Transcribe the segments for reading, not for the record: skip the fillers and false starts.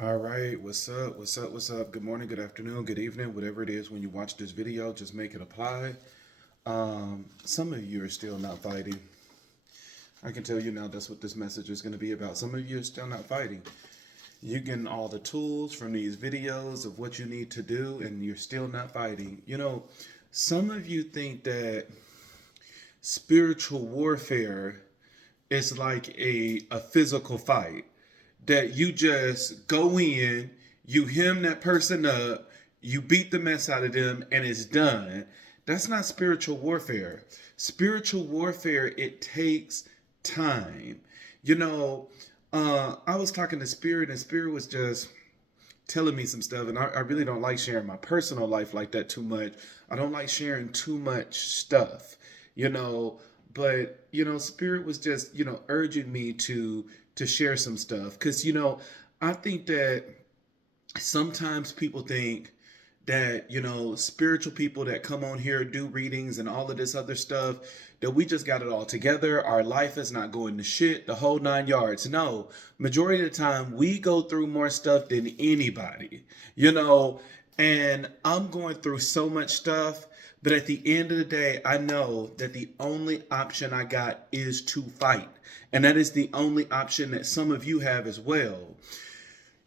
All right, what's up? What's up? What's up? Good morning, good afternoon, good evening, whatever it is when you watch this video, just make it apply. Some of you are still not fighting. I can tell you now that's what this message is going to be about. Some of you are still not fighting. You're getting all the tools from these videos of what you need to do, and you're still not fighting. Some of you think that spiritual warfare is like a physical fight that you just go in, you hem that person up, you beat the mess out of them, and it's done. That's not spiritual warfare. Spiritual warfare, it takes time. I was talking to Spirit, and Spirit was just telling me some stuff, and I really don't like sharing my personal life like that too much. I don't like sharing too much stuff, you know. But Spirit was just urging me to share some stuff because I think that sometimes people think that spiritual people that come on here do readings and all of this other stuff, that we just got it all together, our life is not going to shit, the whole 9 yards. No, majority of the time we go through more stuff than anybody, and I'm going through so much stuff. But at the end of the day, I know that the only option I got is to fight. And that is the only option that some of you have as well.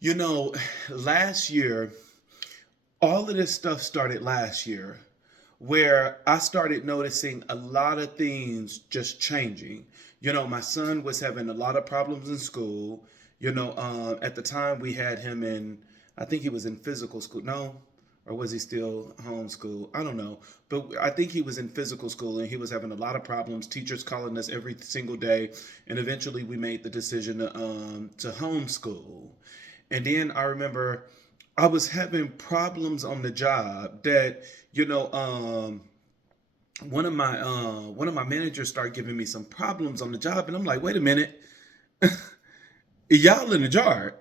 You know, last year, all of this stuff started last year, where I started noticing a lot of things just changing. My son was having a lot of problems in school. At the time we had him in, I think he was in physical school. No, or was he still homeschool? I don't know. But I think he was in physical school and he was having a lot of problems. Teachers calling us every single day. And eventually we made the decision to homeschool. And then I remember I was having problems on the job that, one of my managers started giving me some problems on the job. And I'm like, wait a minute, y'all in the jar.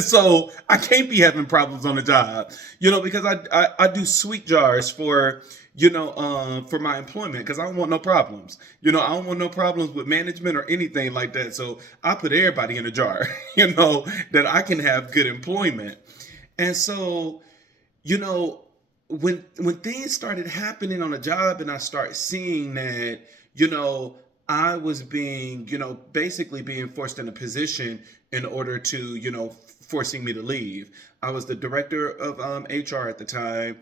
So I can't be having problems on the job, because I do sweet jars for my employment because I don't want no problems. I don't want no problems with management or anything like that. So I put everybody in a jar, that I can have good employment. And so, you know, when things started happening on the job and I start seeing that, I was being, basically being forced in a position in order to, forcing me to leave. I was the director of HR at the time.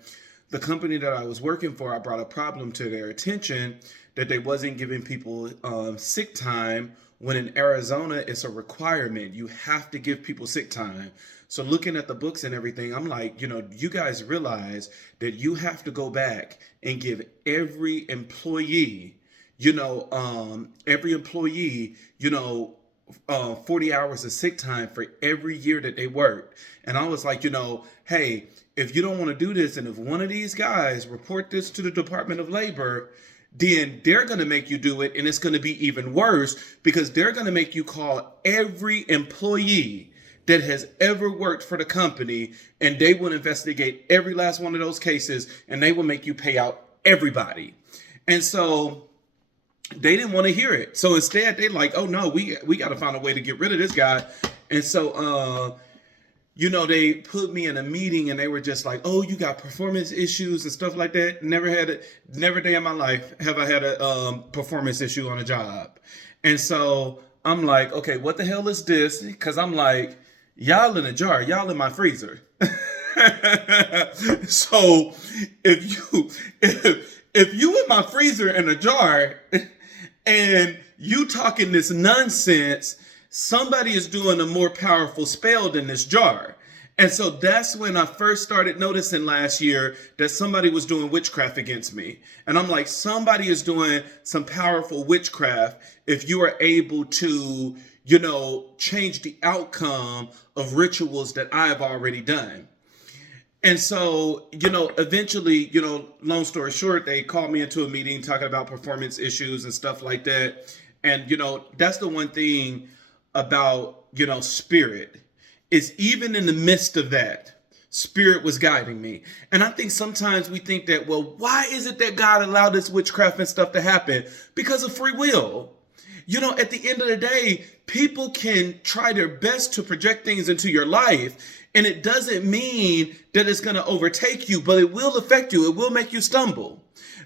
The company that I was working for, I brought a problem to their attention that they wasn't giving people sick time when in Arizona it's a requirement. You have to give people sick time. So looking at the books and everything, I'm like, you guys realize that you have to go back and give every employee, 40 hours of sick time for every year that they worked. And I was like, hey, if you don't want to do this, and if one of these guys report this to the Department of Labor, then they're going to make you do it. And it's going to be even worse because they're going to make you call every employee that has ever worked for the company, and they will investigate every last one of those cases, and they will make you pay out everybody. And so they didn't want to hear it. So instead, they like, oh no, we got to find a way to get rid of this guy. And so, they put me in a meeting and they were just like, oh, you got performance issues and stuff like that. Never day in my life have I had a performance issue on a job. And so I'm like, okay, what the hell is this? Because I'm like, y'all in a jar, y'all in my freezer. So if you in my freezer in a jar and you talking this nonsense, somebody is doing a more powerful spell than this jar. And so that's when I first started noticing last year that somebody was doing witchcraft against me. And I'm like, somebody is doing some powerful witchcraft if you are able to, change the outcome of rituals that I have already done. And so, eventually, long story short, they called me into a meeting talking about performance issues and stuff like that. And, that's the one thing about, spirit is even in the midst of that, spirit was guiding me. And I think sometimes we think that, well, why is it that God allowed this witchcraft and stuff to happen? Because of free will. At the end of the day, people can try their best to project things into your life, and it doesn't mean that it's going to overtake you, but it will affect you. It will make you stumble.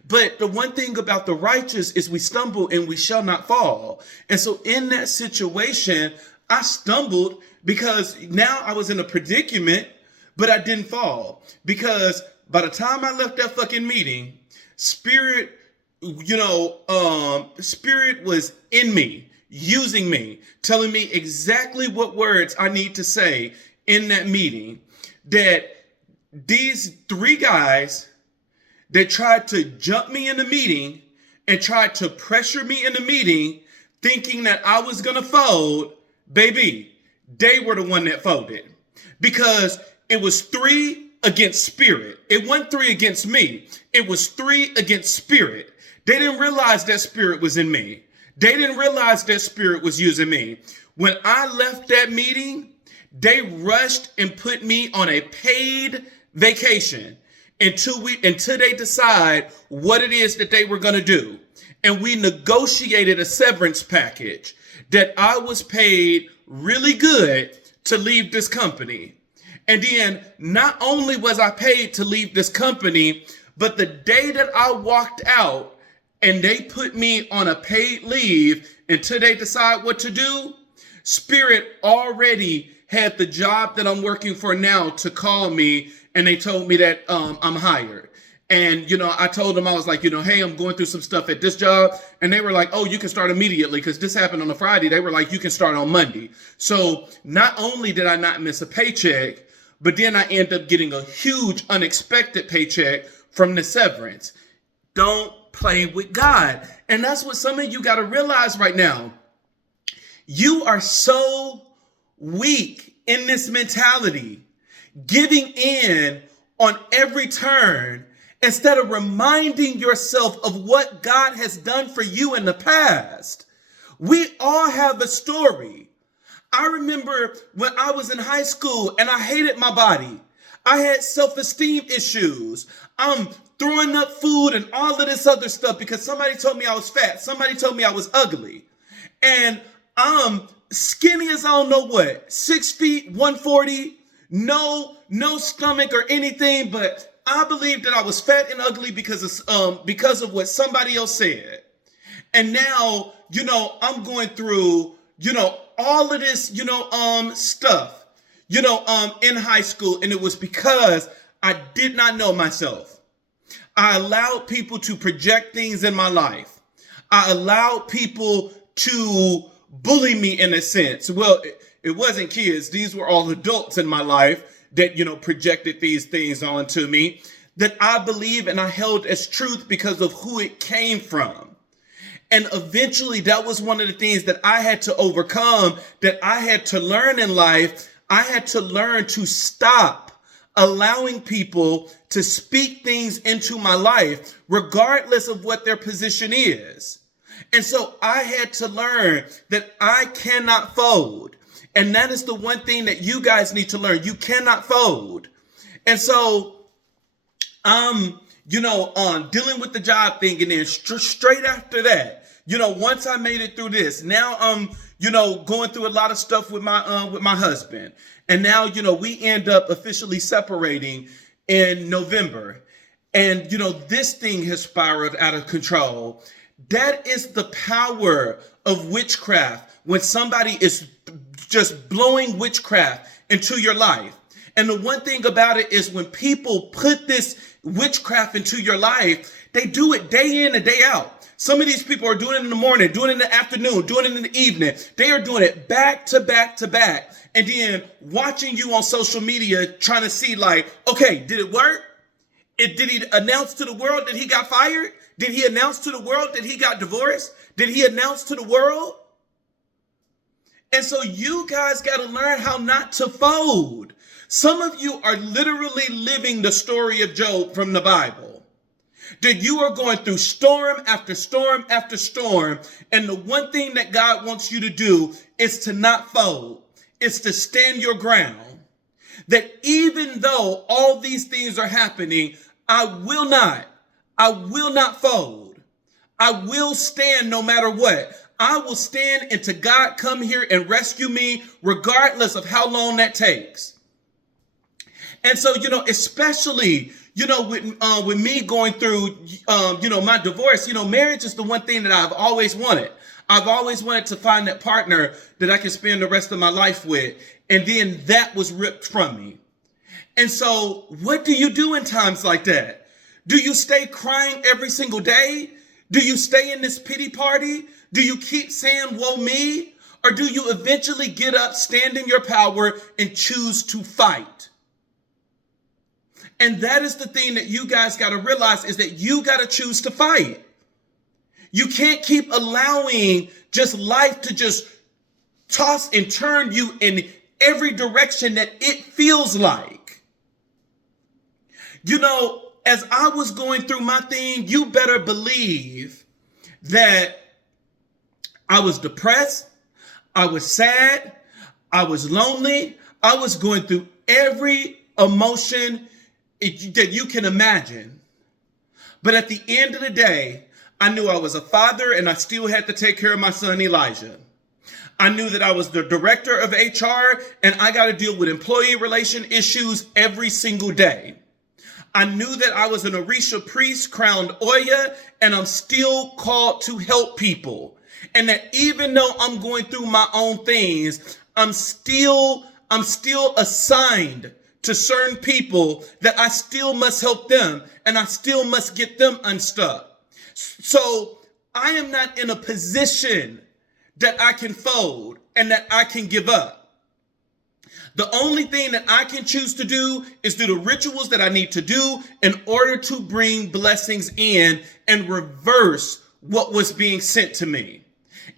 But the one thing about the righteous is we stumble and we shall not fall. And so in that situation, I stumbled because now I was in a predicament, but I didn't fall. Because by the time I left that fucking meeting, Spirit was in me, using me, telling me exactly what words I need to say in that meeting, that these 3 guys that tried to jump me in the meeting and tried to pressure me in the meeting, thinking that I was going to fold, baby, they were the one that folded. Because it was 3 against Spirit. It wasn't 3 against me. It was 3 against Spirit. They didn't realize that Spirit was in me. They didn't realize that Spirit was using me. When I left that meeting, they rushed and put me on a paid vacation until they decide what it is that they were going to do. And we negotiated a severance package that I was paid really good to leave this company. And then not only was I paid to leave this company, but the day that I walked out and they put me on a paid leave until they decide what to do, Spirit already had the job that I'm working for now to call me, and they told me that I'm hired. And, I told them, I was like, hey, I'm going through some stuff at this job. And they were like, oh, you can start immediately, because this happened on a Friday. They were like, you can start on Monday. So not only did I not miss a paycheck, but then I end up getting a huge unexpected paycheck from the severance. Don't play with God. And that's what some of you got to realize right now. You are so weak in this mentality, giving in on every turn, instead of reminding yourself of what God has done for you in the past. We all have a story. I remember when I was in high school and I hated my body. I had self-esteem issues. I'm throwing up food and all of this other stuff because somebody told me I was fat. Somebody told me I was ugly. And I'm skinny as I don't know what. 6 feet, 140, no stomach or anything, but I believed that I was fat and ugly because of what somebody else said. And now, I'm going through, all of this, stuff, in high school. And it was because I did not know myself. I allowed people to project things in my life. I allowed people to bully me in a sense. Well, it wasn't kids. These were all adults in my life that, projected these things onto me that I believe and I held as truth because of who it came from. And eventually that was one of the things that I had to overcome, that I had to learn in life. I had to learn to stop allowing people to speak things into my life, regardless of what their position is. And so I had to learn that I cannot fold. And that is the one thing that you guys need to learn. You cannot fold. And so I'm, dealing with the job thing. And then straight after that, once I made it through this, now I'm, going through a lot of stuff with my husband. And now, we end up officially separating in November. And, this thing has spiraled out of control. That is the power of witchcraft. When somebody is just blowing witchcraft into your life. And the one thing about it is when people put this witchcraft into your life, they do it day in and day out. Some of these people are doing it in the morning, doing it in the afternoon, doing it in the evening. They are doing it back to back to back. And then watching you on social media trying to see like, okay, did it work? Did he announce to the world that he got fired? Did he announce to the world that he got divorced? Did he announce to the world? And so you guys got to learn how not to fold. Some of you are literally living the story of Job from the Bible. That you are going through storm after storm after storm. And the one thing that God wants you to do is to not fold. It's to stand your ground. That even though all these things are happening, I will not fold. I will stand no matter what. I will stand until God come here and rescue me, regardless of how long that takes. And so, especially, with me going through, my divorce, marriage is the one thing that I've always wanted. I've always wanted to find that partner that I can spend the rest of my life with. And then that was ripped from me. And so what do you do in times like that? Do you stay crying every single day? Do you stay in this pity party? Do you keep saying, woe me? Or do you eventually get up, stand in your power, and choose to fight? And that is the thing that you guys got to realize, is that you got to choose to fight. You can't keep allowing just life to just toss and turn you in every direction that it feels like. As I was going through my thing, you better believe that I was depressed, I was sad, I was lonely, I was going through every emotion that you can imagine. But at the end of the day, I knew I was a father and I still had to take care of my son Elijah. I knew that I was the director of HR and I got to deal with employee relation issues every single day. I knew that I was an Orisha priest, crowned Oya, and I'm still called to help people. And that even though I'm going through my own things, I'm still assigned to certain people that I still must help them and I still must get them unstuck. So I am not in a position that I can fold and that I can give up. The only thing that I can choose to do is do the rituals that I need to do in order to bring blessings in and reverse what was being sent to me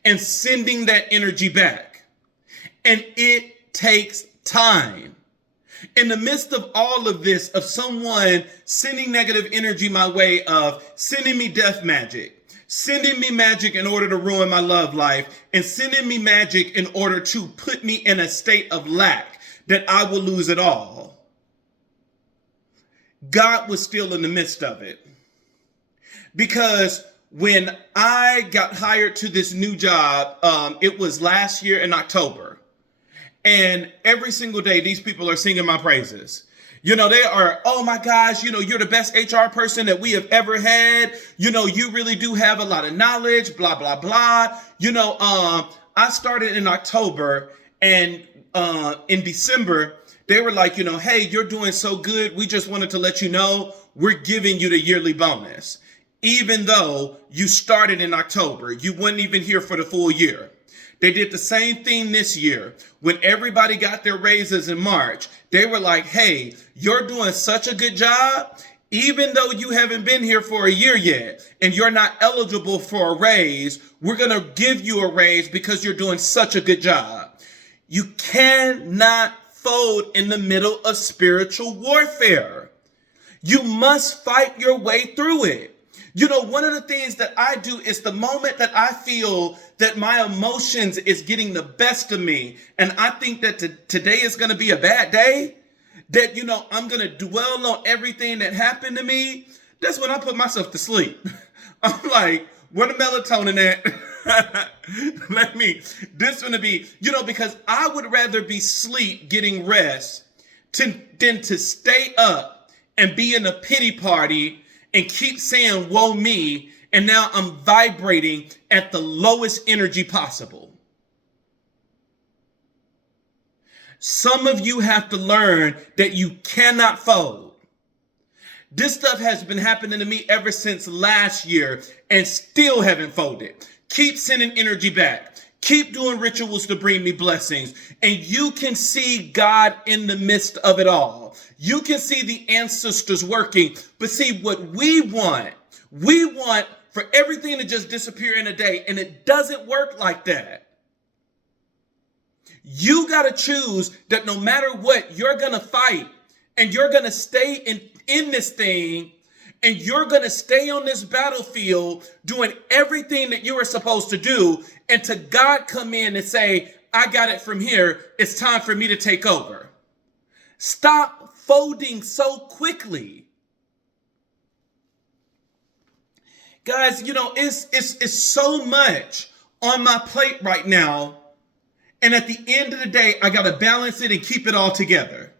and sending that energy back. And it takes time. In the midst of all of this, of someone sending negative energy my way, of sending me death magic, sending me magic in order to ruin my love life, and sending me magic in order to put me in a state of lack, that I will lose it all, God was still in the midst of it. Because when I got hired to this new job, it was last year in October. And every single day, these people are singing my praises. They are, oh my gosh, you're the best HR person that we have ever had. You really do have a lot of knowledge, blah, blah, blah. I started in October, and in December, they were like, hey, you're doing so good. We just wanted to let you know we're giving you the yearly bonus. Even though you started in October, you weren't even here for the full year. They did the same thing this year. When everybody got their raises in March, they were like, hey, you're doing such a good job. Even though you haven't been here for a year yet and you're not eligible for a raise, we're going to give you a raise because you're doing such a good job. You cannot fold in the middle of spiritual warfare. You must fight your way through it. One of the things that I do is the moment that I feel that my emotions is getting the best of me, and I think that today is going to be a bad day, that, I'm going to dwell on everything that happened to me, that's when I put myself to sleep. I'm like, where the melatonin at? This gonna be, because I would rather be sleep getting rest than to stay up and be in a pity party and keep saying, woe me, and now I'm vibrating at the lowest energy possible. Some of you have to learn that you cannot fold. This stuff has been happening to me ever since last year and still haven't folded. Keep sending energy back. Keep doing rituals to bring me blessings. And you can see God in the midst of it all. You can see the ancestors working. But see, what we want for everything to just disappear in a day. And it doesn't work like that. You got to choose that no matter what, you're going to fight. And you're going to stay in this thing, and you're going to stay on this battlefield doing everything that you were supposed to do, and to God come in and say, I got it from here. It's time for me to take over. Stop folding so quickly. Guys, it's so much on my plate right now. And at the end of the day, I got to balance it and keep it all together.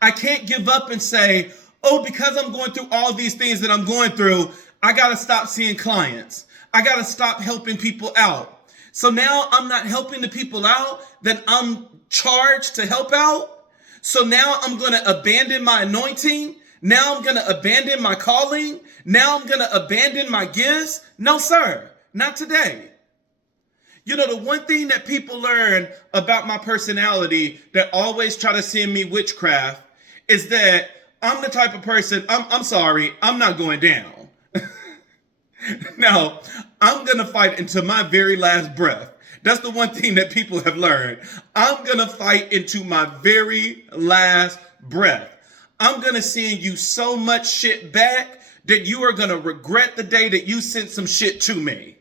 I can't give up and say, oh, because I'm going through all these things that I'm going through, I got to stop seeing clients. I got to stop helping people out. So now I'm not helping the people out that I'm charged to help out. So now I'm going to abandon my anointing. Now I'm going to abandon my calling. Now I'm going to abandon my gifts. No, sir, not today. You know, the one thing that people learn about my personality that always try to send me witchcraft is that I'm the type of person, I'm sorry, I'm not going down. No, I'm going to fight until my very last breath. That's the one thing that people have learned. I'm going to fight into my very last breath. I'm going to send you so much shit back that you are going to regret the day that you sent some shit to me.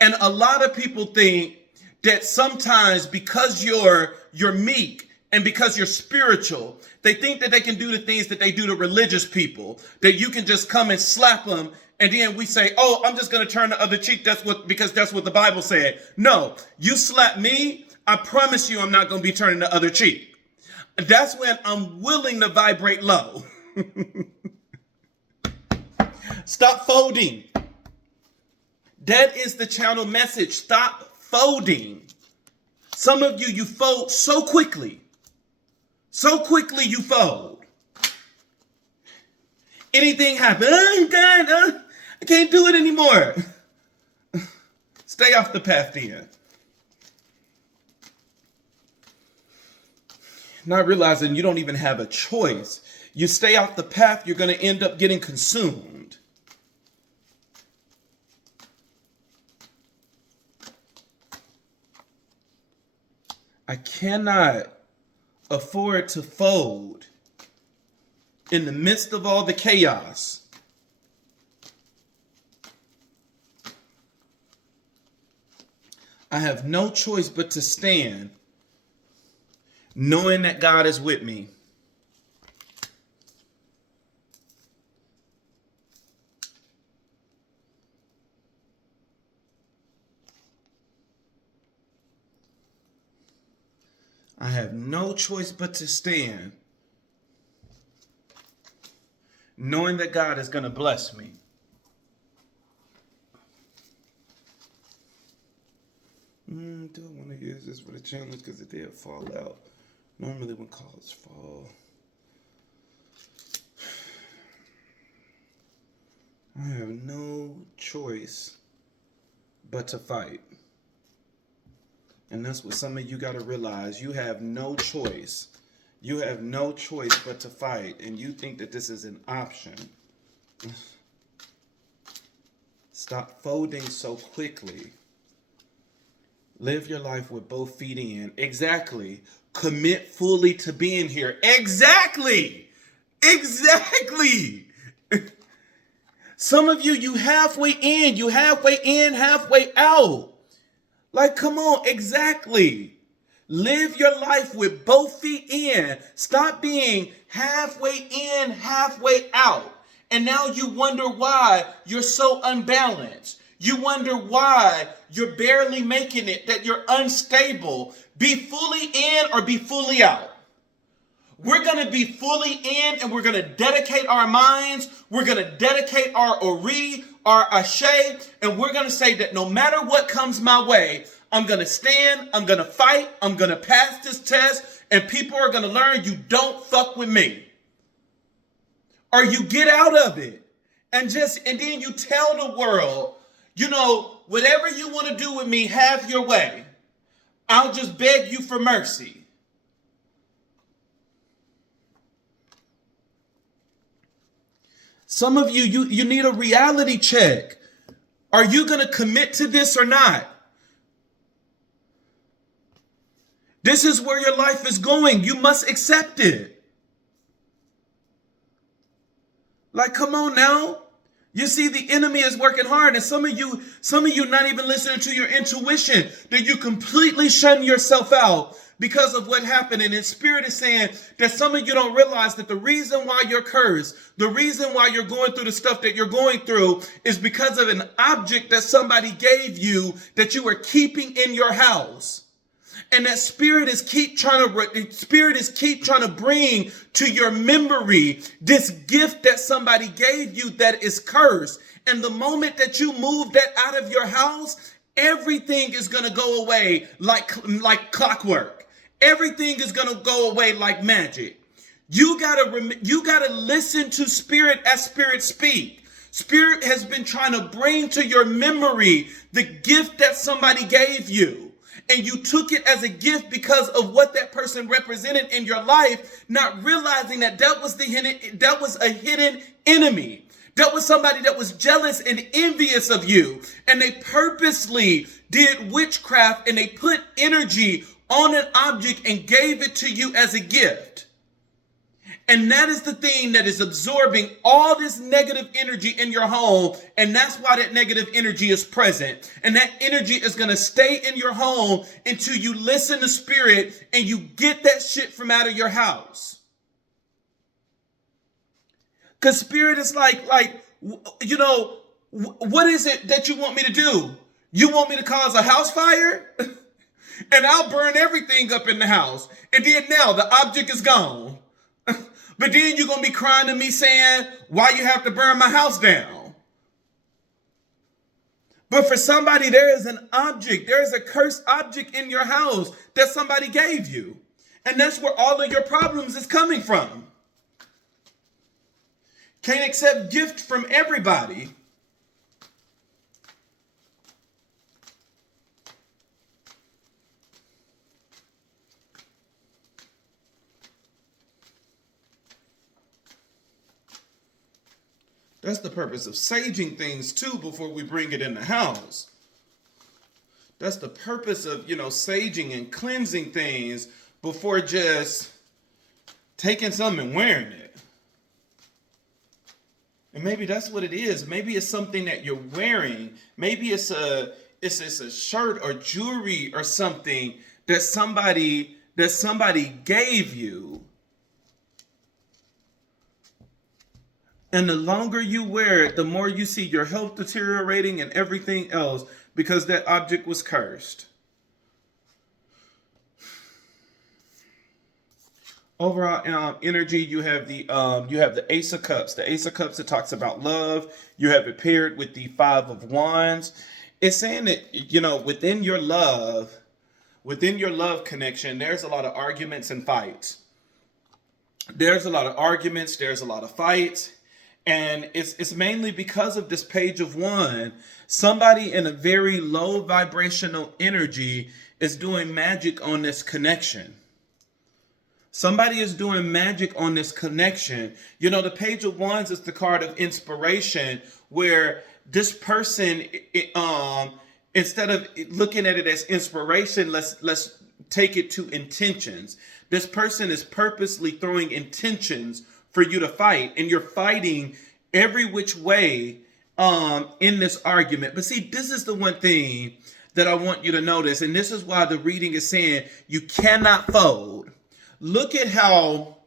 And a lot of people think that sometimes because you're meek and because you're spiritual, they think that they can do the things that they do to religious people, that you can just come and slap them. And then we say, oh, I'm just going to turn the other cheek. Because that's what the Bible said. No, you slap me, I promise you I'm not going to be turning the other cheek. That's when I'm willing to vibrate low. Stop folding. That is the channel message. Stop folding. Some of you fold so quickly. So quickly you fold. Anything happens. Oh, God, I can't do it anymore. Stay off the path then. Not realizing you don't even have a choice. You stay off the path, you're going to end up getting consumed. I cannot afford to fold in the midst of all the chaos. I have no choice but to stand, knowing that God is with me. I have no choice but to stand, knowing that God is going to bless me. Do I want to use this for the challenge? Because it did fall out. Normally when calls fall, I have no choice but to fight. And that's what some of you got to realize. You have no choice. You have no choice but to fight. And you think that this is an option. Stop folding so quickly. Live your life with both feet in. Exactly. Commit fully to being here. Exactly. Exactly. Some of you halfway in, halfway out. Like, come on, exactly. Live your life with both feet in. Stop being halfway in, halfway out. And now you wonder why you're so unbalanced. You wonder why you're barely making it, that you're unstable. Be fully in or be fully out. We're going to be fully in and we're going to dedicate our minds. We're going to dedicate our ori, our ashe, and we're going to say that no matter what comes my way, I'm going to stand, I'm going to fight, I'm going to pass this test, and people are going to learn you don't fuck with me. Or you get out of it and then you tell the world, you know, whatever you want to do with me, have your way. I'll just beg you for mercy. Some of you need a reality check. Are you going to commit to this or not? This is where your life is going. You must accept it. Like, come on now. You see, the enemy is working hard, and some of you not even listening to your intuition, that you completely shun yourself out because of what happened. And in spirit is saying that some of you don't realize that the reason why you're cursed, the reason why you're going through the stuff that you're going through is because of an object that somebody gave you that you were keeping in your house. And that spirit is keep trying to bring to your memory this gift that somebody gave you that is cursed. And the moment that you move that out of your house, everything is going to go away like clockwork. Everything is going to go away like magic. You gotta listen to spirit as spirit speak. Spirit has been trying to bring to your memory the gift that somebody gave you. And you took it as a gift because of what that person represented in your life, not realizing that was a hidden enemy. That was somebody that was jealous and envious of you. And they purposely did witchcraft and they put energy on an object and gave it to you as a gift. And that is the thing that is absorbing all this negative energy in your home. And that's why that negative energy is present. And that energy is going to stay in your home until you listen to spirit and you get that shit from out of your house. Because spirit is like, what is it that you want me to do? You want me to cause a house fire? And I'll burn everything up in the house. And then now the object is gone. But then you're going to be crying to me saying, why you have to burn my house down? But for somebody, there is an object. There is a cursed object in your house that somebody gave you. And that's where all of your problems is coming from. Can't accept gift from everybody. That's the purpose of saging things too before we bring it in the house. That's the purpose of, saging and cleansing things before just taking something and wearing it. And maybe that's what it is. Maybe it's something that you're wearing. Maybe it's a shirt or jewelry or something that somebody gave you. And the longer you wear it, the more you see your health deteriorating and everything else because that object was cursed. Overall energy, you have the Ace of Cups. The Ace of Cups, it talks about love. You have it paired with the Five of Wands. It's saying that, within your love connection, there's a lot of arguments and fights. There's a lot of arguments. There's a lot of fights. And it's mainly because of this Page of Wands. Somebody in a very low vibrational energy is doing magic on this connection. Somebody is doing magic on this connection. The Page of Wands is the card of inspiration, where this person, instead of looking at it as inspiration, let's take it to intentions. This person is purposely throwing intentions for you to fight, and you're fighting every which way in this argument. But see, this is the one thing that I want you to notice, and this is why the reading is saying you cannot fold. Look at how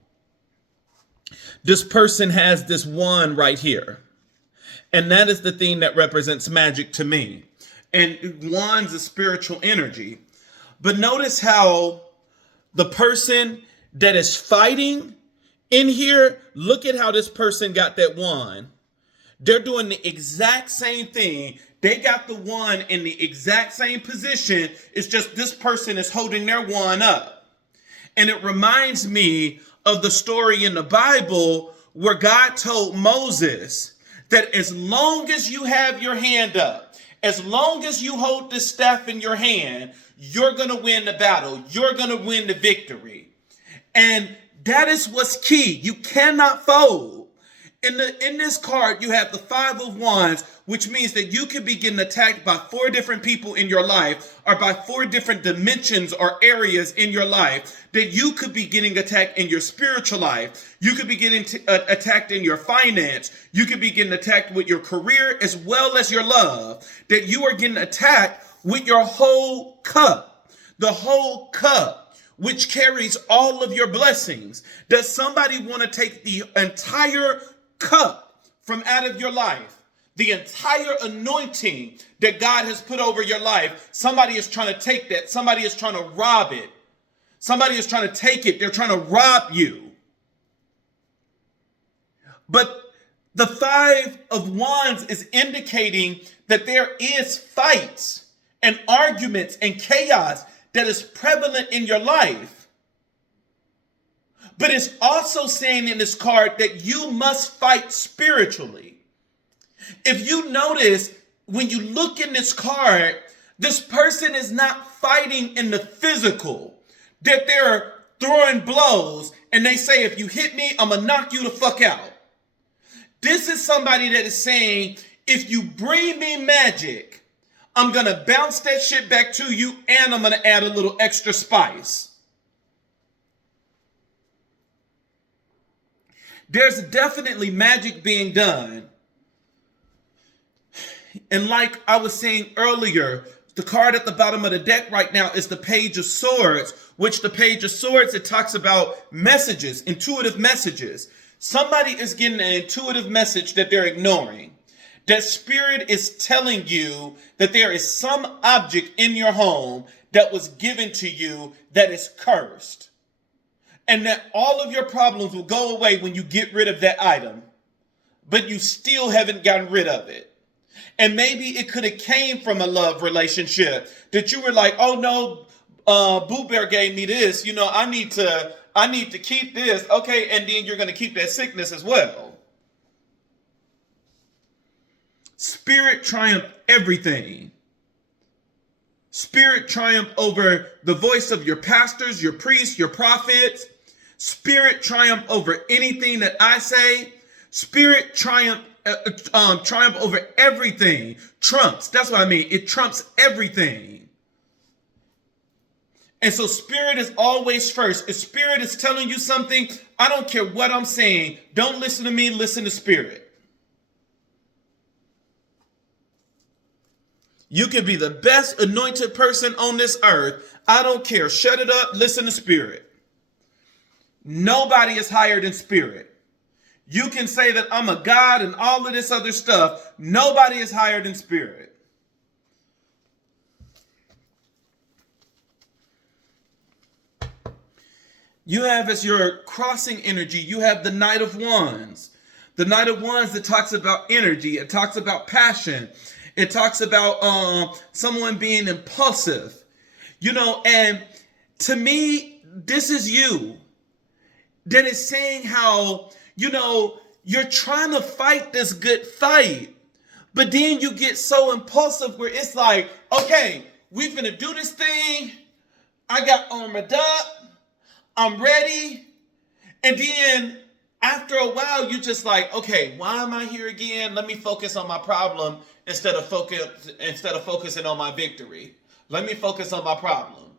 this person has this wand right here, and that is the thing that represents magic to me. And wands is spiritual energy. But notice how the person that is fighting in here, look at how this person got that wand. They're doing the exact same thing. They got the wand in the exact same position. It's just this person is holding their wand up. And it reminds me of the story in the Bible where God told Moses that as long as you have your hand up, as long as you hold this staff in your hand, you're going to win the battle. You're going to win the victory. And that is what's key. You cannot fold. In this card, you have the Five of Wands, which means that you could be getting attacked by 4 different people in your life, or by 4 different dimensions or areas in your life. That you could be getting attacked in your spiritual life. You could be getting attacked in your finance. You could be getting attacked with your career as well as your love. That you are getting attacked with your whole cup. The whole cup, which carries all of your blessings. Does somebody want to take the entire cup from out of your life? The entire anointing that God has put over your life. Somebody is trying to take that. Somebody is trying to rob it. Somebody is trying to take it. They're trying to rob you. But the Five of Wands is indicating that there is fights and arguments and chaos that is prevalent in your life. But it's also saying in this card that you must fight spiritually. If you notice, when you look in this card, this person is not fighting in the physical. That they're throwing blows and they say, if you hit me, I'm going to knock you the fuck out. This is somebody that is saying, if you bring me magic, I'm going to bounce that shit back to you and I'm going to add a little extra spice. There's definitely magic being done. And like I was saying earlier, the card at the bottom of the deck right now is the Page of Swords, which the Page of Swords, it talks about messages, intuitive messages. Somebody is getting an intuitive message that they're ignoring. That spirit is telling you that there is some object in your home that was given to you that is cursed. And that all of your problems will go away when you get rid of that item. But you still haven't gotten rid of it. And maybe it could have came from a love relationship that you were like, oh no, Boo Bear gave me this. You know, I need to keep this. Okay, and then you're going to keep that sickness as well. Spirit triumph everything. Spirit triumph over the voice of your pastors, your priests, your prophets. Spirit triumph over anything that I say. Spirit triumph over everything. Trumps. That's what I mean. It trumps everything. And so spirit is always first. If spirit is telling you something, I don't care what I'm saying. Don't listen to me. Listen to spirit. You can be the best anointed person on this earth. I don't care. Shut it up. Listen to spirit. Nobody is higher than spirit. You can say that I'm a god and all of this other stuff. Nobody is higher than spirit. You have as your crossing energy, you have the Knight of Wands. The Knight of Wands that talks about energy. It talks about passion. It talks about someone being impulsive. You know, and to me, this is you. That is saying how, you know, you're trying to fight this good fight. But then you get so impulsive where it's like, okay, we finna do this thing. I got armored up. I'm ready. And then after a while, you're just like, okay, why am I here again? Let me focus on my problem instead of focusing on my victory. Let me focus on my problem.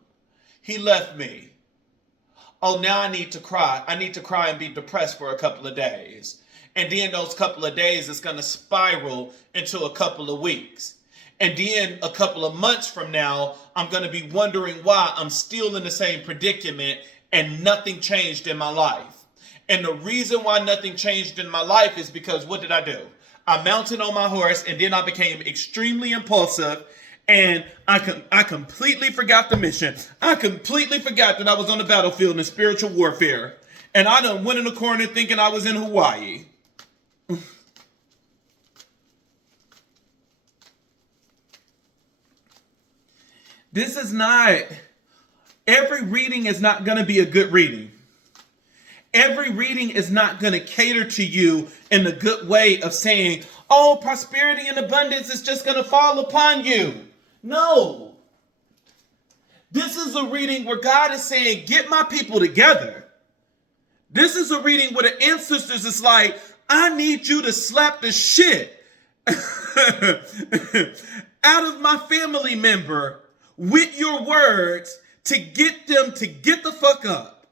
He left me. Oh, now I need to cry. I need to cry and be depressed for a couple of days. And then those couple of days, it's going to spiral into a couple of weeks. And then a couple of months from now, I'm going to be wondering why I'm still in the same predicament and nothing changed in my life. And the reason why nothing changed in my life is because what did I do? I mounted on my horse and then I became extremely impulsive. And I completely forgot the mission. I completely forgot that I was on the battlefield in spiritual warfare. And I done went in the corner thinking I was in Hawaii. This is not, every reading is not going to be a good reading. Every reading is not going to cater to you in the good way of saying, oh, prosperity and abundance is just going to fall upon you. No. This is a reading where God is saying, get my people together. This is a reading where the ancestors is like, I need you to slap the shit out of my family member with your words to get them to get the fuck up.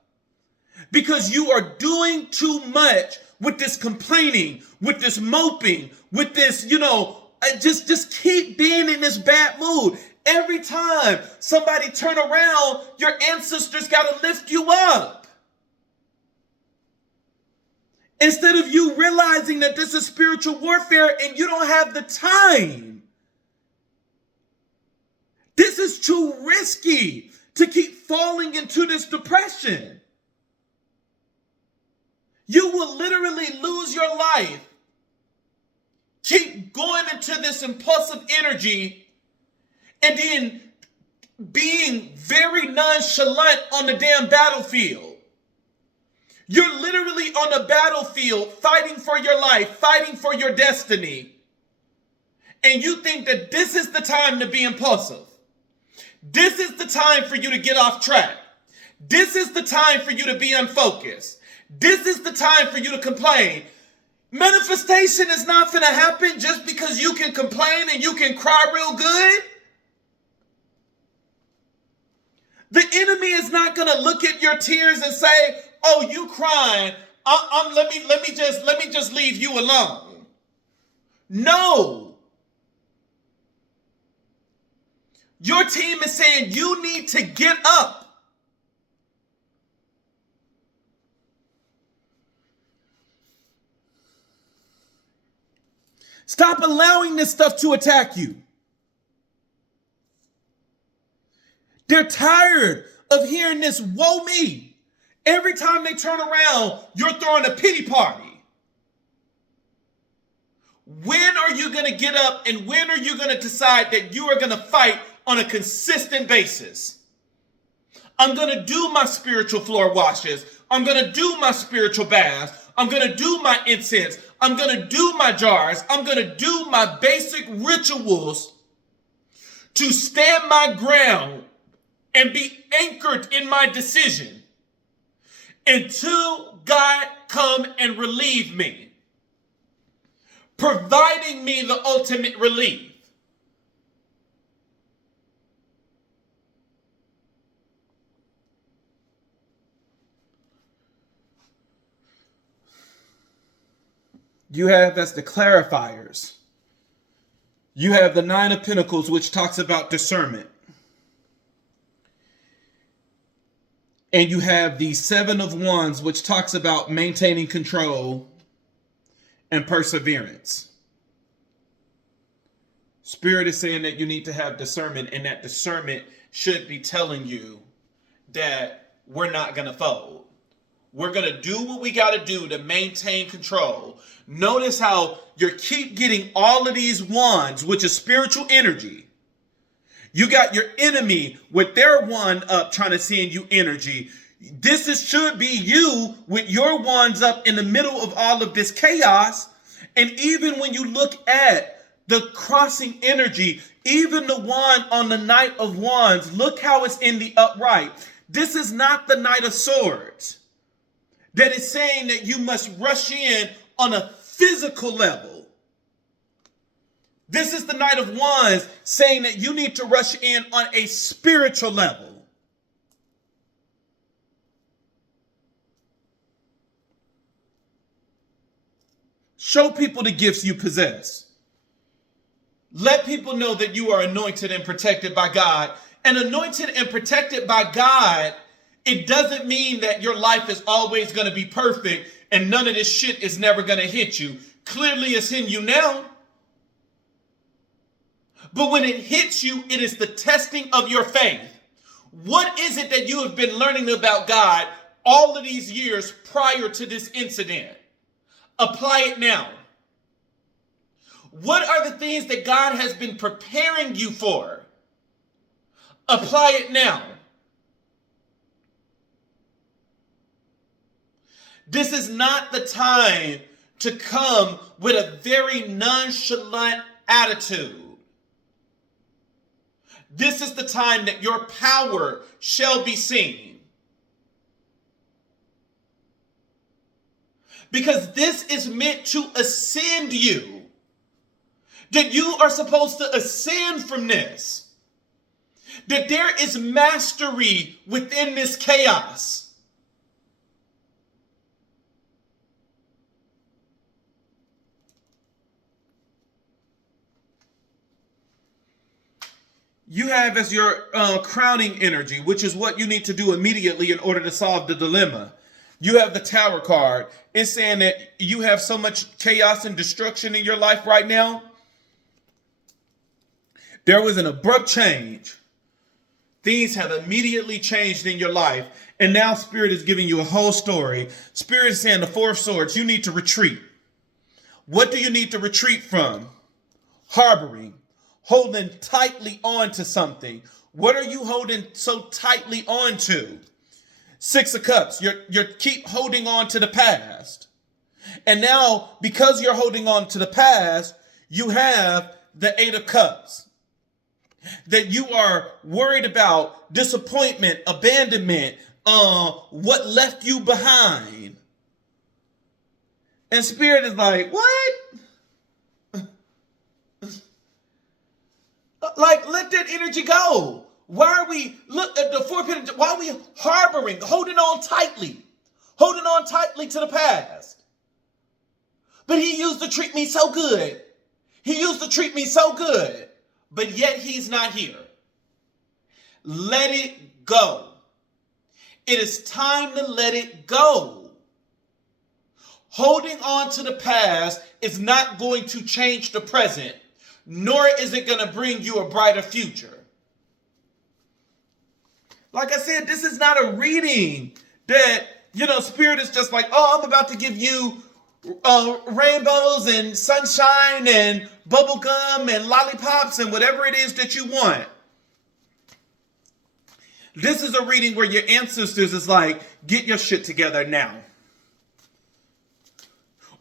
Because you are doing too much with this complaining, with this moping, with this, just keep being in this bad mood. Every time somebody turn around, your ancestors got to lift you up. Instead of you realizing that this is spiritual warfare and you don't have the time. This is too risky to keep falling into this depression. You will literally lose your life. Keep going into this impulsive energy and then being very nonchalant on the damn battlefield. You're literally on a battlefield fighting for your life, fighting for your destiny. And you think that this is the time to be impulsive. This is the time for you to get off track. This is the time for you to be unfocused. This is the time for you to complain. Manifestation is not going to happen just because you can complain and you can cry real good. The enemy is not going to look at your tears and say, "Oh, you crying. Let me just leave you alone." No. Your team is saying you need to get up. Stop allowing this stuff to attack you. They're tired of hearing this woe me. Every time they turn around, you're throwing a pity party. When are you going to get up and when are you going to decide that you are going to fight on a consistent basis? I'm going to do my spiritual floor washes. I'm going to do my spiritual baths. I'm going to do my incense. I'm going to do my jars. I'm going to do my basic rituals to stand my ground and be anchored in my decision until God come and relieve me, providing me the ultimate relief. You have as the clarifiers. You have the Nine of Pentacles, which talks about discernment. And you have the Seven of Wands, which talks about maintaining control and perseverance. Spirit is saying that you need to have discernment, and that discernment should be telling you that we're not going to fold. We're going to do what we got to do to maintain control. Notice how you keep getting all of these wands, which is spiritual energy. You got your enemy with their wand up trying to send you energy. Should be you with your wands up in the middle of all of this chaos. And even when you look at the crossing energy, even the wand on the Knight of Wands, look how it's in the upright. This is not the Knight of Swords that is saying that you must rush in on a physical level. This is the Knight of Wands saying that you need to rush in on a spiritual level. Show people the gifts you possess. Let people know that you are anointed and protected by God. And anointed and protected by God, it doesn't mean that your life is always going to be perfect and none of this shit is never going to hit you. Clearly it's hitting you now. But when it hits you, it is the testing of your faith. What is it that you have been learning about God all of these years prior to this incident? Apply it now. What are the things that God has been preparing you for? Apply it now. This is not the time to come with a very nonchalant attitude. This is the time that your power shall be seen. Because this is meant to ascend you. That you are supposed to ascend from this. That there is mastery within this chaos. You have as your crowning energy, which is what you need to do immediately in order to solve the dilemma. You have the Tower card. It's saying that you have so much chaos and destruction in your life right now. There was an abrupt change. Things have immediately changed in your life. And now Spirit is giving you a whole story. Spirit is saying the Four of Swords, you need to retreat. What do you need to retreat from? Harboring. Holding tightly on to something. What are you holding so tightly on to? Six of Cups. You're keep holding on to the past. And now, because you're holding on to the past, you have the Eight of Cups. That you are worried about disappointment, abandonment, what left you behind. And Spirit is like, what? Like, let that energy go. Why are we, look at the Four of Pentacles, why are we harboring, holding on tightly to the past? But he used to treat me so good. But yet he's not here. Let it go. It is time to let it go. Holding on to the past is not going to change the present, nor is it going to bring you a brighter future. Like I said, this is not a reading that, Spirit is just like, oh, I'm about to give you rainbows and sunshine and bubble gum and lollipops and whatever it is that you want. This is a reading where your ancestors is like, get your shit together now.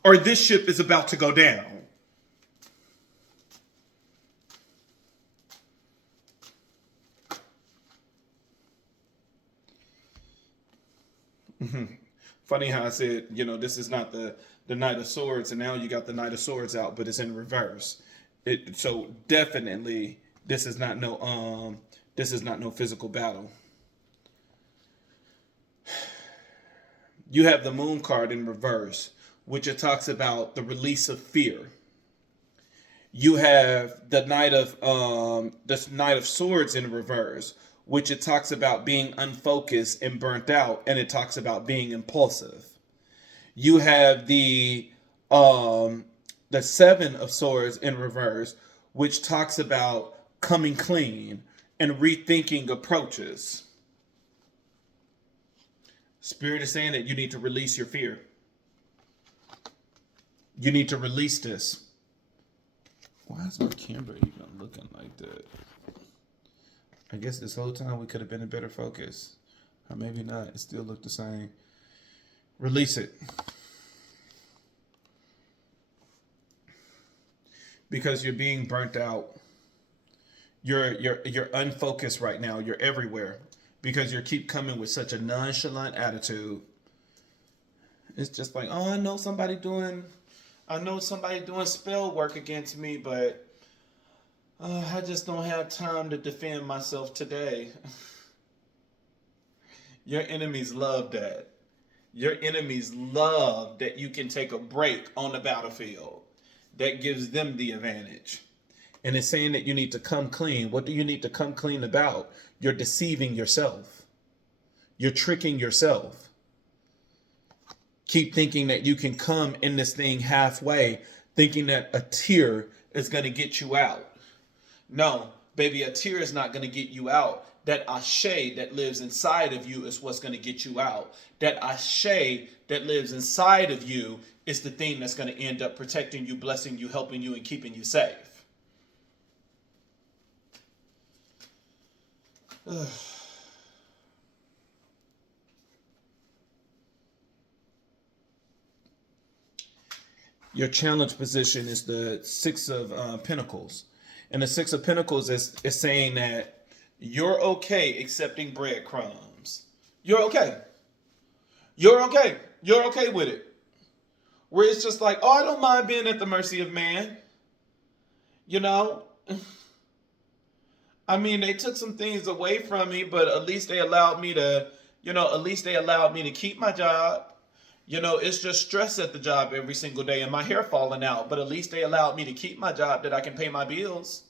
Or this ship is about to go down. Funny how I said, this is not the Knight of Swords, and now you got the Knight of Swords out, but it's in reverse. So definitely, this is not no physical battle. You have the Moon card in reverse, which it talks about the release of fear. You have the Knight of Swords in reverse, which it talks about being unfocused and burnt out, and it talks about being impulsive. You have the Seven of Swords in reverse, which talks about coming clean and rethinking approaches. Spirit is saying that you need to release your fear. You need to release this. Why is my camera even looking like that? I guess this whole time we could have been in better focus. Or maybe not. It still looked the same. Release it. Because you're being burnt out. You're unfocused right now. You're everywhere. Because you keep coming with such a nonchalant attitude. It's just like, oh, I know somebody doing spell work against me, but I just don't have time to defend myself today. Your enemies love that. Your enemies love that you can take a break on the battlefield. That gives them the advantage. And it's saying that you need to come clean. What do you need to come clean about? You're deceiving yourself. You're tricking yourself. Keep thinking that you can come in this thing halfway, thinking that a tear is going to get you out. No, baby, a tear is not going to get you out. That ashe that lives inside of you is what's going to get you out. That ashe that lives inside of you is the thing that's going to end up protecting you, blessing you, helping you, and keeping you safe. Your challenge position is the Six of Pentacles. And the Six of Pentacles is saying that you're okay accepting breadcrumbs. You're okay. You're okay. You're okay with it. where it's just like, oh, I don't mind being at the mercy of man. You know, I mean, they took some things away from me, but at least they allowed me to, at least they allowed me to keep my job. It's just stress at the job every single day and my hair falling out, but at least they allowed me to keep my job that I can pay my bills.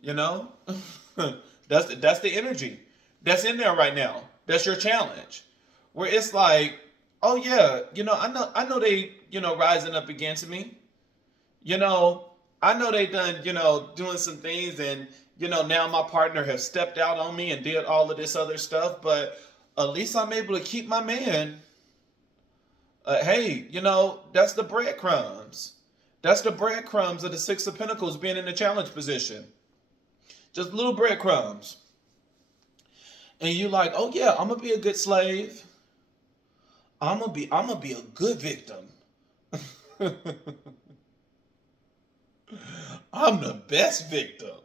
You know, that's the energy that's in there right now. That's your challenge, where it's like, oh yeah, I know they, rising up against me. You know, I know they done, doing some things, and now my partner has stepped out on me and did all of this other stuff, but at least I'm able to keep my man. Hey, that's the breadcrumbs. That's the breadcrumbs of the Six of Pentacles being in the challenge position. Just little breadcrumbs. And you like, oh yeah, I'm gonna be a good slave. I'm gonna be a good victim. I'm the best victim.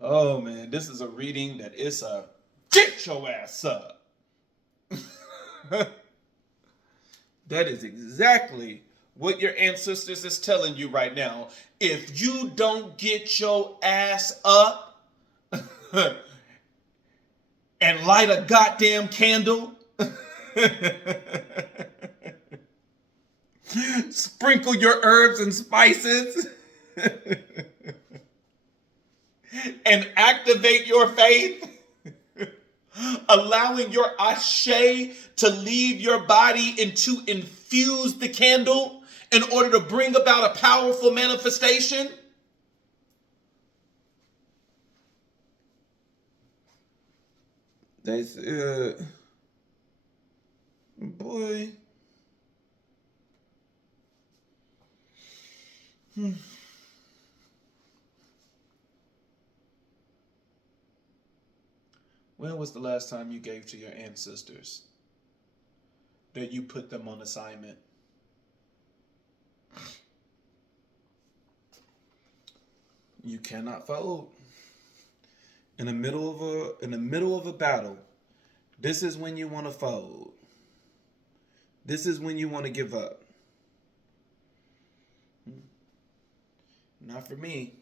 Oh man, this is a reading that is a get your ass up. That is exactly what your ancestors is telling you right now. If you don't get your ass up and light a goddamn candle, sprinkle your herbs and spices, and activate your faith, allowing your ashe to leave your body and to infuse the candle in order to bring about a powerful manifestation. That's boy. When was the last time you gave to your ancestors? That you put them on assignment? You cannot fold. In the middle of a battle, this is when you want to fold. This is when you want to give up. Not for me.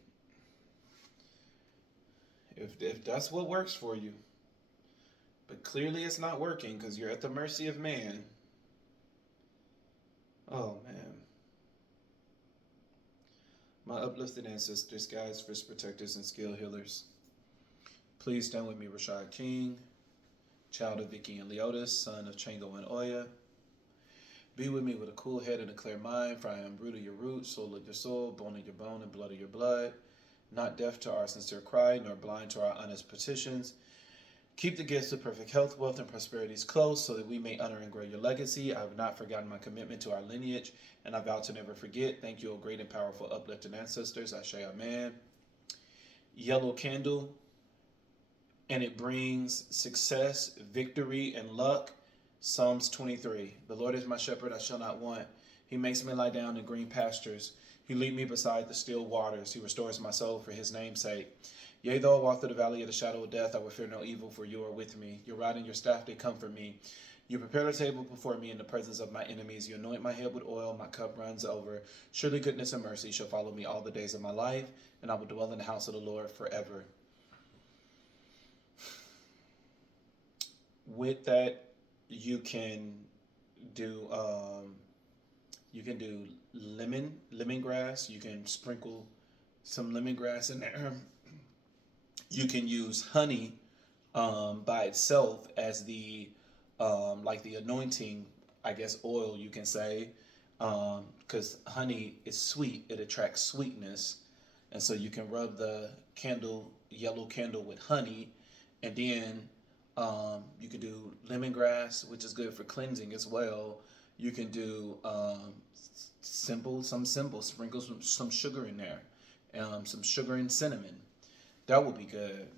If that's what works for you. But clearly it's not working because you're at the mercy of man. Oh man. My uplifted ancestors, guides, first protectors, and skill healers. Please stand with me, Rashad King, child of Vicky and Leotis, son of Chango and Oya. Be with me with a cool head and a clear mind, for I am root of your root, soul of your soul, bone of your bone, and blood of your blood. Not deaf to our sincere cry, nor blind to our honest petitions. Keep the gifts of perfect health, wealth, and prosperities close, so that we may honor and grow your legacy. I have not forgotten my commitment to our lineage, and I vow to never forget. Thank you, O great and powerful uplifted ancestors. Ashe, amen. Yellow candle, and it brings success, victory, and luck. Psalms 23. The Lord is my shepherd, I shall not want. He makes me lie down in green pastures. He lead me beside the still waters. He restores my soul for his name's sake. Yea, though I walk through the valley of the shadow of death, I will fear no evil, for you are with me. Your rod and your staff, they comfort me. You prepare a table before me in the presence of my enemies. You anoint my head with oil, my cup runs over. Surely goodness and mercy shall follow me all the days of my life, and I will dwell in the house of the Lord forever. With that, you can do lemongrass. You can sprinkle some lemongrass in there. You can use honey by itself as the like the anointing, I guess, oil, you can say, because honey is sweet. It attracts sweetness, and so you can rub the yellow candle with honey, and then you can do lemongrass, which is good for cleansing as well. You can do sprinkle some sugar in there, some sugar and cinnamon. That would be good.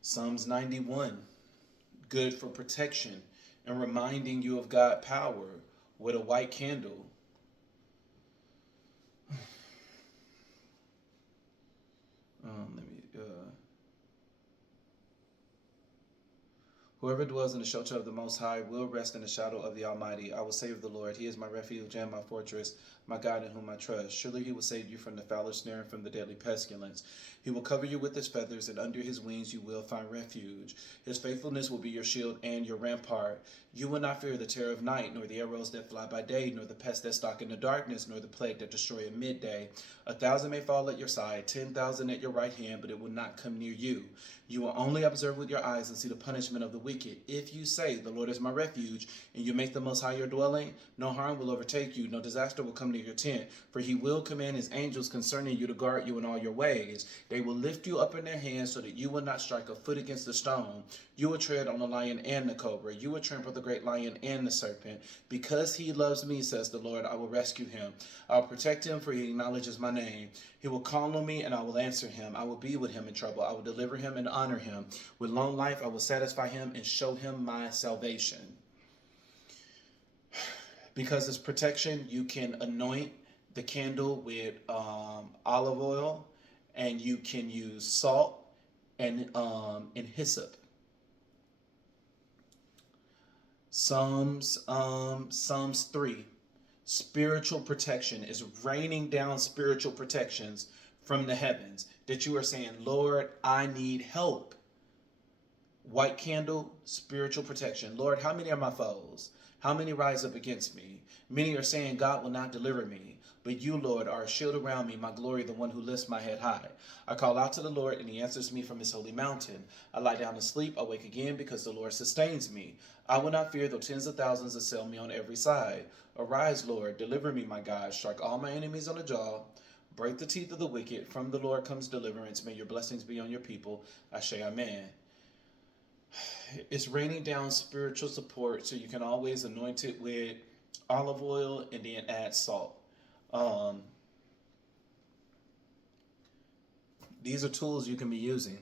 Psalms 91, good for protection and reminding you of God's power with a white candle. Whoever dwells in the shelter of the Most High will rest in the shadow of the Almighty. I will say of the Lord, He is my refuge and my fortress, my God in whom I trust. Surely He will save you from the fowler's snare and from the deadly pestilence. He will cover you with His feathers, and under His wings you will find refuge. His faithfulness will be your shield and your rampart. You will not fear the terror of night, nor the arrows that fly by day, nor the pests that stalk in the darkness, nor the plague that destroy at midday. 1,000 may fall at your side, 10,000 at your right hand, but it will not come near you. You will only observe with your eyes and see the punishment of the wicked. If you say, the Lord is my refuge, and you make the Most High your dwelling, no harm will overtake you, no disaster will come near your tent. For He will command His angels concerning you to guard you in all your ways. They will lift you up in their hands so that you will not strike a foot against a stone. You will tread on the lion and the cobra. You will trample the great lion and the serpent. Because He loves me, says the Lord, I will rescue Him. I will protect Him, for He acknowledges my name. He will call on me, and I will answer Him. I will be with Him in trouble. I will deliver Him and honor Him. With long life, I will satisfy Him and show Him my salvation. Because it's protection, you can anoint the candle with olive oil, and you can use salt and hyssop. Psalms 3. Spiritual protection is raining down spiritual protections from the heavens. That you are saying, Lord, I need help. White candle, spiritual protection. Lord, how many are my foes? How many rise up against me? Many are saying, God will not deliver me. But you, Lord, are a shield around me, my glory, the one who lifts my head high. I call out to the Lord, and He answers me from His holy mountain. I lie down to sleep, I wake again, because the Lord sustains me. I will not fear, though tens of thousands assail me on every side. Arise, Lord, deliver me, my God. Strike all my enemies on the jaw. Break the teeth of the wicked. From the Lord comes deliverance. May your blessings be on your people. Ashe, amen. It's raining down spiritual support, so you can always anoint it with olive oil and then add salt. These are tools you can be using.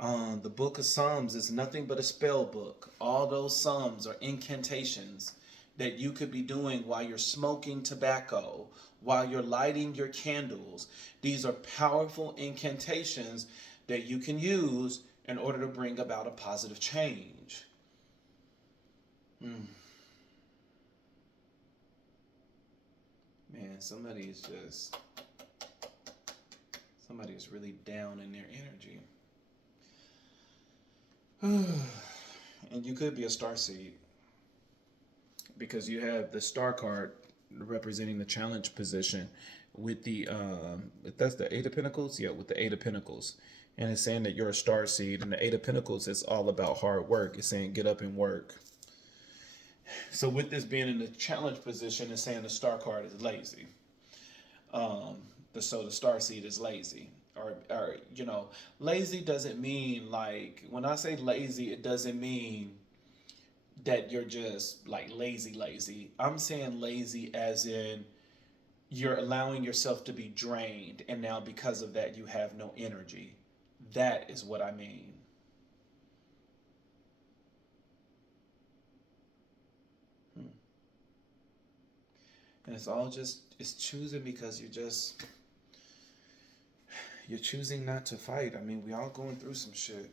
The book of Psalms is nothing but a spell book. All those Psalms are incantations that you could be doing while you're smoking tobacco, while you're lighting your candles. These are powerful incantations that you can use in order to bring about a positive change. Man, somebody is really down in their energy. And you could be a starseed, because you have the star card representing the challenge position with the that's the Eight of Pentacles. Yeah, with the Eight of Pentacles. And it's saying that you're a star seed, and the Eight of Pentacles is all about hard work. It's saying get up and work. So with this being in the challenge position, it's saying the star card is lazy. So the star seed is lazy. Or lazy doesn't mean, like, when I say lazy, it doesn't mean that you're just like lazy. I'm saying lazy as in you're allowing yourself to be drained, and now because of that you have no energy. That is what I mean. And it's choosing, because you're choosing not to fight. I mean, we all going through some shit.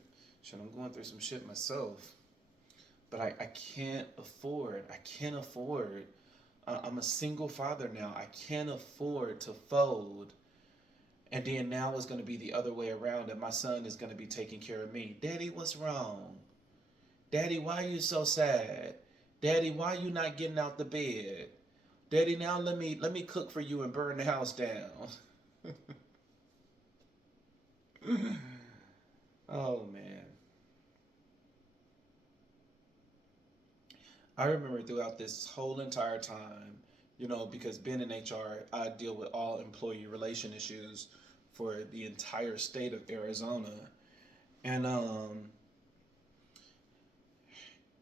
I'm going through some shit myself. But I can't afford. I'm a single father now. I can't afford to fold. And then now it's going to be the other way around, and my son is going to be taking care of me. Daddy, what's wrong? Daddy, why are you so sad? Daddy, why are you not getting out the bed? Daddy, now let me cook for you and burn the house down. Oh, man. I remember throughout this whole entire time, because being in HR, I deal with all employee relation issues for the entire state of Arizona. And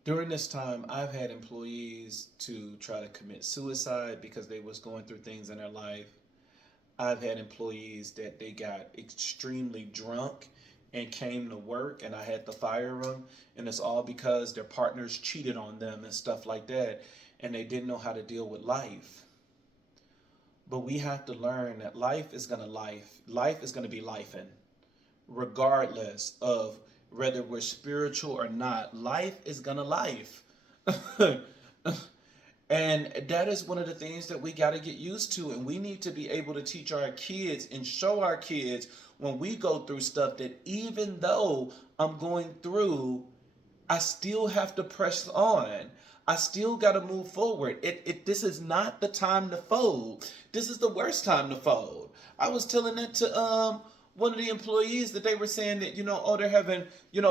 during this time, I've had employees to try to commit suicide because they was going through things in their life. I've had employees that they got extremely drunk and came to work, and I had to fire them, and it's all because their partners cheated on them and stuff like that, and they didn't know how to deal with life. But we have to learn that life is going to be lifing, regardless of whether we're spiritual or not. Life is gonna life. And that is one of the things that we got to get used to. And we need to be able to teach our kids and show our kids when we go through stuff that even though I'm going through, I still have to press on. I still got to move forward. This is not the time to fold. This is the worst time to fold. I was telling it to one of the employees that they were saying that, oh, they're having,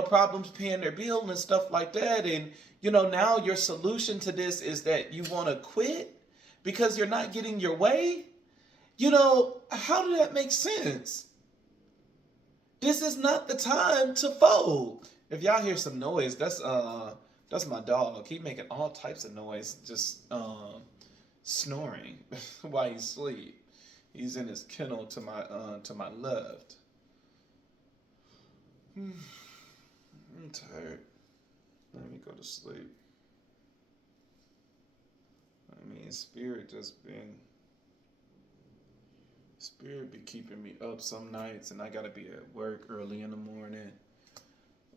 problems paying their bill and stuff like that. And, now your solution to this is that you want to quit because you're not getting your way. How did that make sense? This is not the time to fold. If y'all hear some noise, that's my dog. He making all types of noise, just snoring while he's asleep. He's in his kennel to my left. I'm tired. Let me go to sleep. Spirit be keeping me up some nights, and I gotta be at work early in the morning.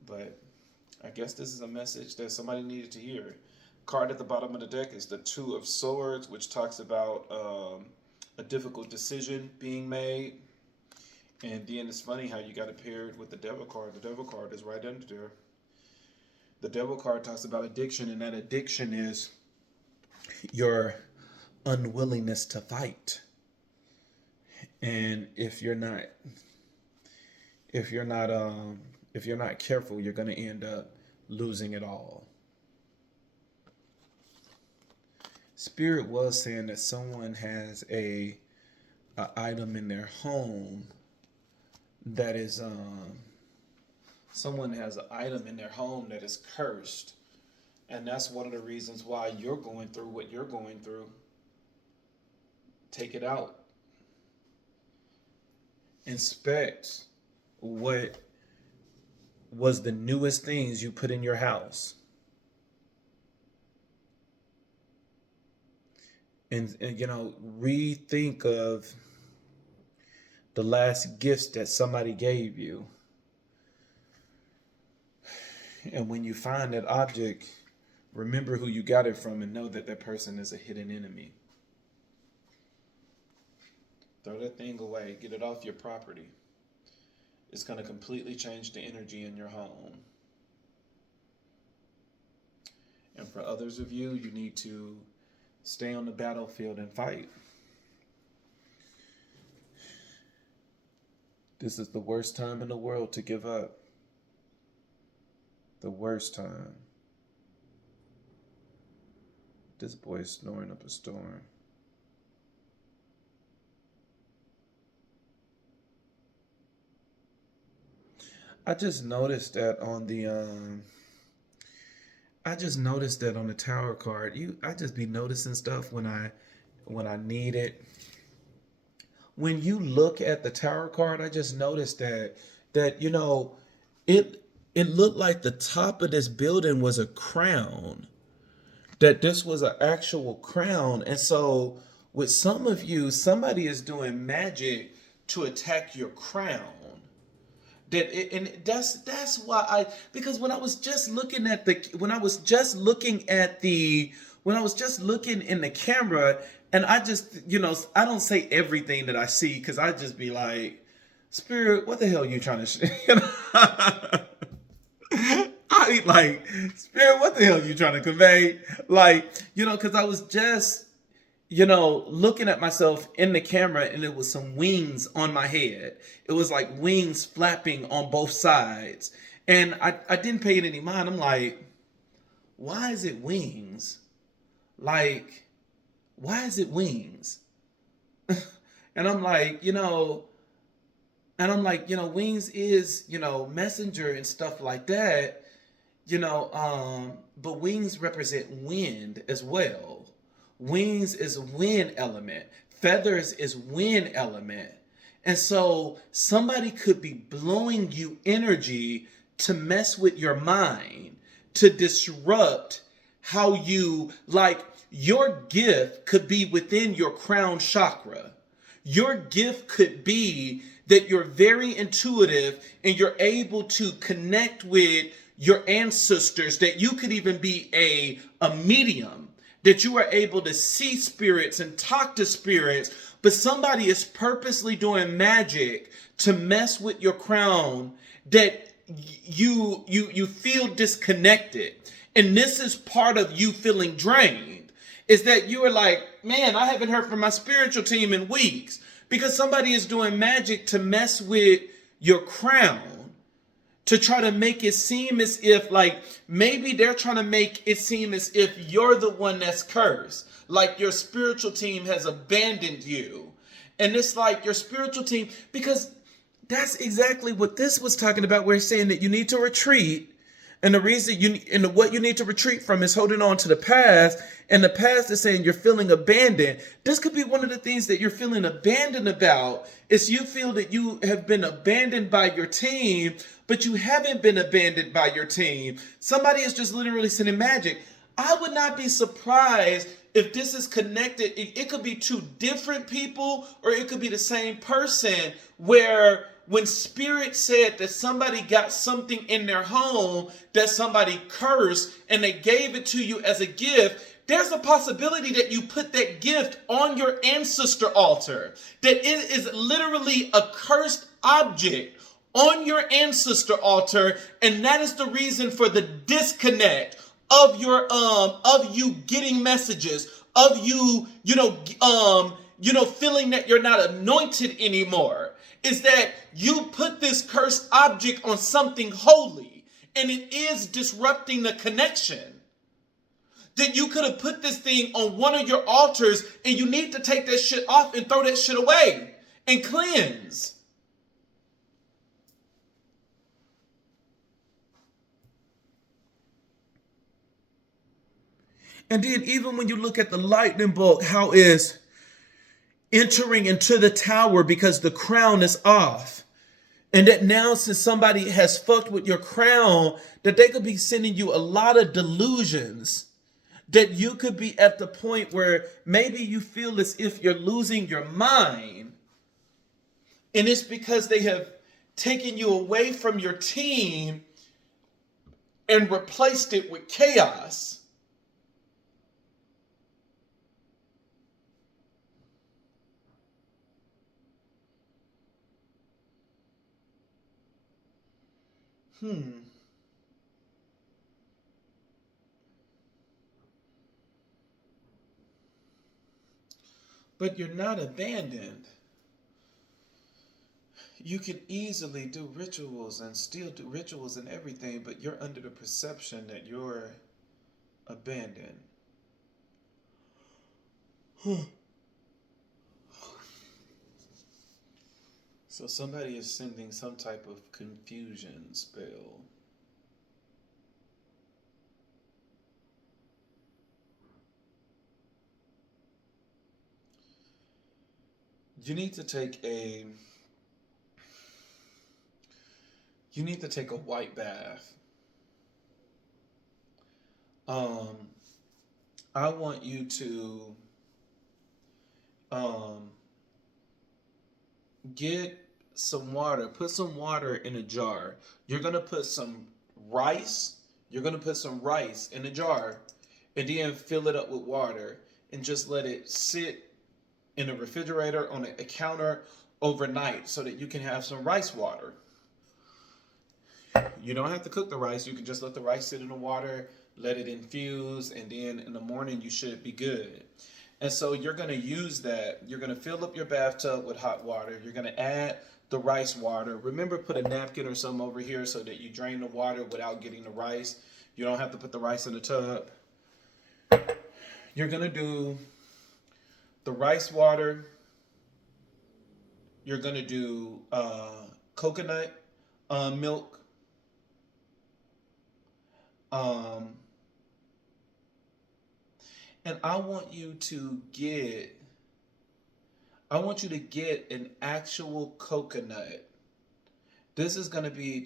But I guess this is a message that somebody needed to hear. Card at the bottom of the deck is the Two of Swords, which talks about a difficult decision being made. And then it's funny how you got it paired with the Devil card. The Devil card is right under there. The Devil card talks about addiction, and that addiction is your unwillingness to fight. And if you're not careful, you're going to end up losing it all. Spirit was saying that someone has a item in their home that is someone has an item in their home that is cursed, and that's one of the reasons why you're going through what you're going through. Take it out. Inspect what was the newest things you put in your house. And rethink of the last gifts that somebody gave you. And when you find that object, remember who you got it from and know that that person is a hidden enemy. Throw that thing away. Get it off your property. It's going to completely change the energy in your home. And for others of you, you need to stay on the battlefield and fight. This is the worst time in the world to give up. The worst time. This boy is snoring up a storm. I just noticed that on the tower card. I just be noticing stuff when I need it. When you look at the tower card, I just noticed that it looked like the top of this building was a crown. That this was an actual crown. And so with some of you, somebody is doing magic to attack your crown. That's why because when I was just looking in the camera, and I just, I don't say everything that I see, because I just be like, Spirit, what the hell are you trying to I like, Spirit, what the hell are you trying to convey? Because I was just, looking at myself in the camera, and it was some wings on my head. It was like wings flapping on both sides. And I didn't pay it any mind. I'm like, why is it wings? Why is it wings? And I'm like, wings is, messenger and stuff like that, but wings represent wind as well. Wings is wind element. Feathers is wind element. And so somebody could be blowing you energy to mess with your mind, to disrupt how you, your gift could be within your crown chakra. Your gift could be that you're very intuitive and you're able to connect with your ancestors, that you could even be a medium, that you are able to see spirits and talk to spirits, but somebody is purposely doing magic to mess with your crown, that you feel disconnected. And this is part of you feeling drained, is that you are like, man, I haven't heard from my spiritual team in weeks, because somebody is doing magic to mess with your crown, to try to make it seem as if, like, maybe they're trying to make it seem as if you're the one that's cursed, like your spiritual team has abandoned you. And it's like your spiritual team, because that's exactly what this was talking about. We're saying that you need to retreat, and the reason what you need to retreat from is holding on to the past, and the past is saying you're feeling abandoned. This could be one of the things that you're feeling abandoned about, is you feel that you have been abandoned by your team, but you haven't been abandoned by your team. Somebody is just literally sending magic. I would not be surprised if this is connected. It could be two different people, or it could be the same person, where when spirit said that somebody got something in their home that somebody cursed and they gave it to you as a gift, there's a possibility that you put that gift on your ancestor altar, that it is literally a cursed object on your ancestor altar, and that is the reason for the disconnect of your of you getting messages, of you feeling that you're not anointed anymore, is that you put this cursed object on something holy, and it is disrupting the connection. That you could have put this thing on one of your altars, and you need to take that shit off and throw that shit away and cleanse. And then even when you look at the lightning bolt, how is entering into the tower because the crown is off. And that now, since somebody has fucked with your crown, that they could be sending you a lot of delusions. That you could be at the point where maybe you feel as if you're losing your mind. And it's because they have taken you away from your team and replaced it with chaos. But you're not abandoned. You can easily do rituals and still do rituals and everything, but you're under the perception that you're abandoned. So somebody is sending some type of confusion spell. You need to take a white bath. Um, I want you to um, get some water. Put some water in a jar. You're gonna put some rice. You're gonna put some rice in a jar, and then fill it up with water, and just let it sit in a refrigerator on a counter overnight, so that you can have some rice water. You don't have to cook the rice. You can just let the rice sit in the water, let it infuse, and then in the morning you should be good. And so you're going to use that. You're going to fill up your bathtub with hot water. You're going to add the rice water. Remember, put a napkin or something over here so that you drain the water without getting the rice. You don't have to put the rice in the tub. You're going to do the rice water. You're going to do coconut milk. Um, and I want you to get an actual coconut. This is going to be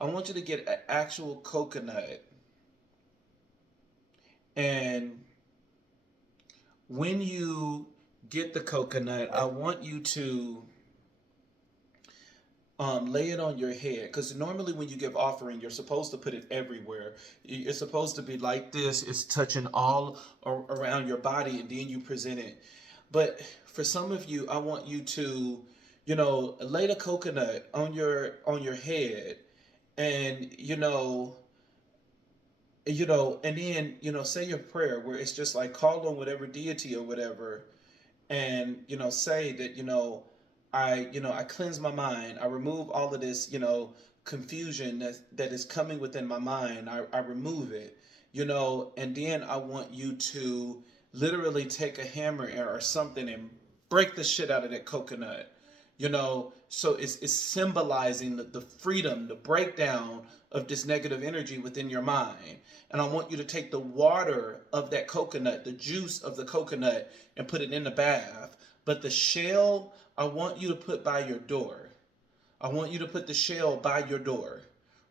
I want you to get an actual coconut. And when you get the coconut. I want you to lay it on your head, because normally when you give offering, you're supposed to put it everywhere. It's supposed to be like this. It's touching all around your body, and then you present it. But for some of you, I want you to, lay the coconut on your head, and and then say your prayer, where it's just like call on whatever deity or whatever, and say that I cleanse my mind. I remove all of this confusion that is coming within my mind. I remove it, and then I want you to literally take a hammer or something and break the shit out of that coconut. So it's symbolizing the freedom, the breakdown of this negative energy within your mind. And I want you to take the water of that coconut, the juice of the coconut, and put it in the bath. But the shell, I want you to put by your door. I want you to put the shell by your door,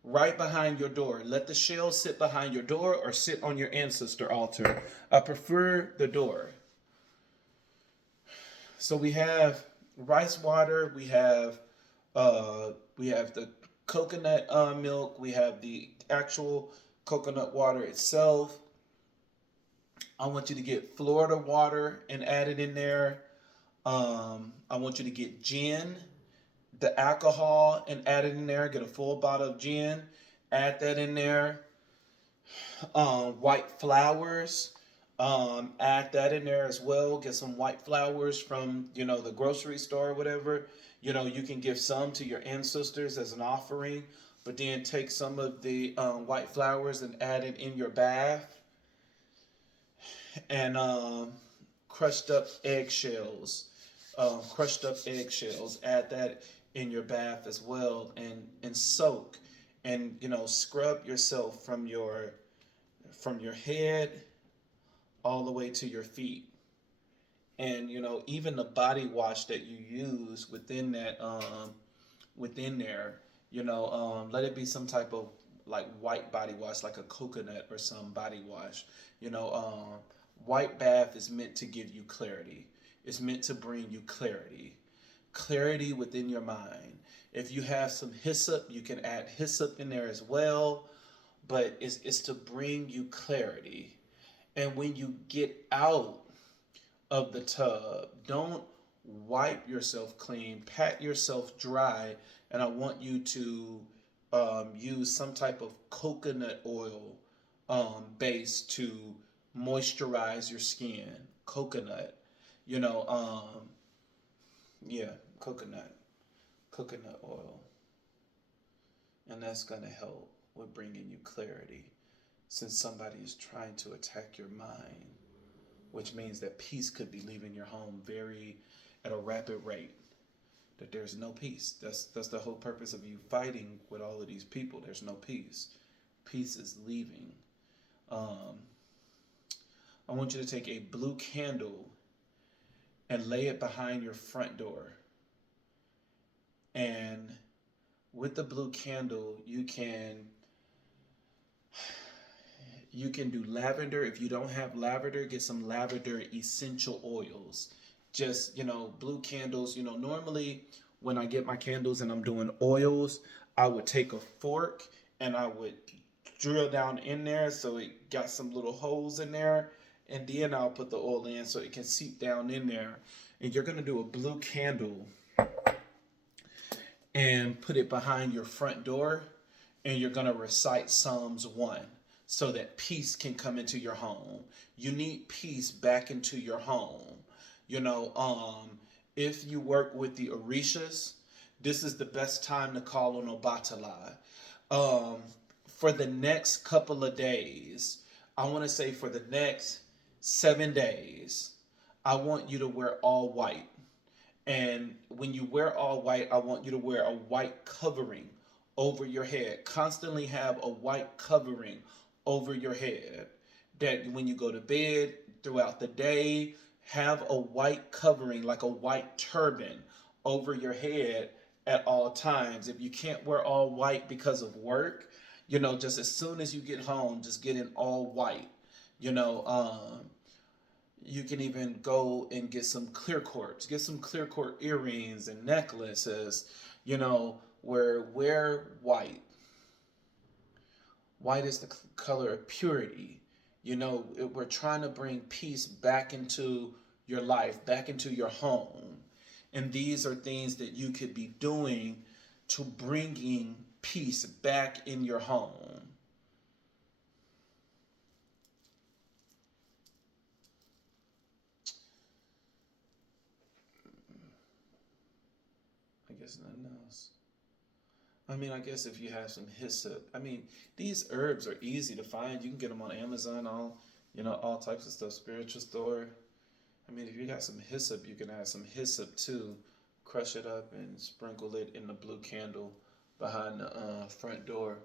right behind your door. Let the shell sit behind your door or sit on your ancestor altar. I prefer the door. So we have rice water, we have the coconut milk, we have the actual coconut water itself. I want you to get Florida water and add it in there. I want you to get gin, the alcohol, and add it in there. Get a full bottle of gin, add that in there. White flowers, add that in there as well. Get some white flowers from the grocery store or whatever. You can give some to your ancestors as an offering, but then take some of the white flowers and add it in your bath. And crushed up eggshells, add that in your bath as well, and soak, and scrub yourself from your head all the way to your feet. And even the body wash that you use within that within there, let it be some type of like white body wash, like a coconut or some body wash. White bath is meant to give you clarity. It's meant to bring you clarity within your mind. If you have some hyssop, you can add hyssop in there as well, but it's to bring you clarity. And when you get out of the tub, don't wipe yourself clean, pat yourself dry, and I want you to use some type of coconut oil base to moisturize your skin. Coconut, you know, yeah, coconut oil, and that's gonna help with bringing you clarity, since somebody is trying to attack your mind, which means that peace could be leaving your home at a rapid rate. That there's no peace. That's the whole purpose of you fighting with all of these people. There's no peace. Peace is leaving. I want you to take a blue candle and lay it behind your front door. And with the blue candle, you can do lavender. If you don't have lavender, get some lavender essential oils. Just, blue candles. Normally when I get my candles and I'm doing oils, I would take a fork and I would drill down in there so it got some little holes in there. And then I'll put the oil in so it can seep down in there. And you're going to do a blue candle and put it behind your front door. And you're going to recite Psalms 1 so that peace can come into your home. You need peace back into your home. If you work with the Orishas, this is the best time to call on Obatala. For the next couple of days, I want to say for the next 7 days, I want you to wear all white. And when you wear all white, I want you to wear a white covering over your head. Constantly have a white covering over your head. That when you go to bed, throughout the day, have a white covering, like a white turban, over your head at all times. If you can't wear all white because of work, just as soon as you get home, just get in all white. You can even go and get some clear quartz, get some clear quartz earrings and necklaces, where wear white. White is the color of purity. We're trying to bring peace back into your life, back into your home. And these are things that you could be doing to bringing peace back in your home. I guess nothing else. I guess if you have some hyssop. These herbs are easy to find. You can get them on Amazon, all types of stuff, spiritual store. If you got some hyssop, you can add some hyssop too. Crush it up and sprinkle it in the blue candle behind the front door.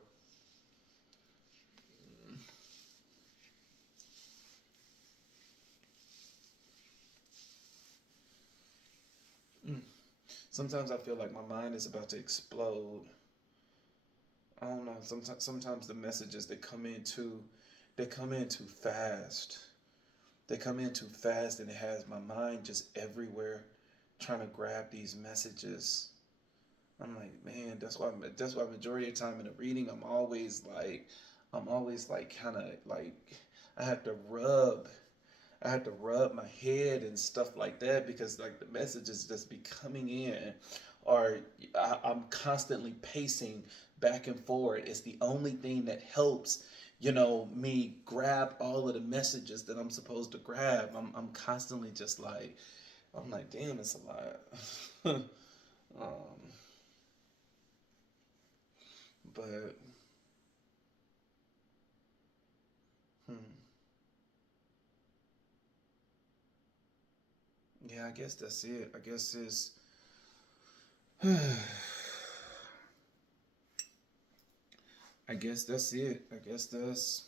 Mm. Sometimes I feel like my mind is about to explode. I don't know. Sometimes the messages they come in too fast. They come in too fast, and it has my mind just everywhere, trying to grab these messages. I'm like, man, that's why majority of the time in a reading, I'm always like kind of like I have to rub I had to rub my head and stuff like that because like the messages just be coming in, or I'm constantly pacing back and forward. It's the only thing that helps, me grab all of the messages that I'm supposed to grab. I'm constantly just like, I'm like, damn, it's a lot. um, but hmm, yeah, I guess that's it. I guess it's. I guess that's it. I guess that's.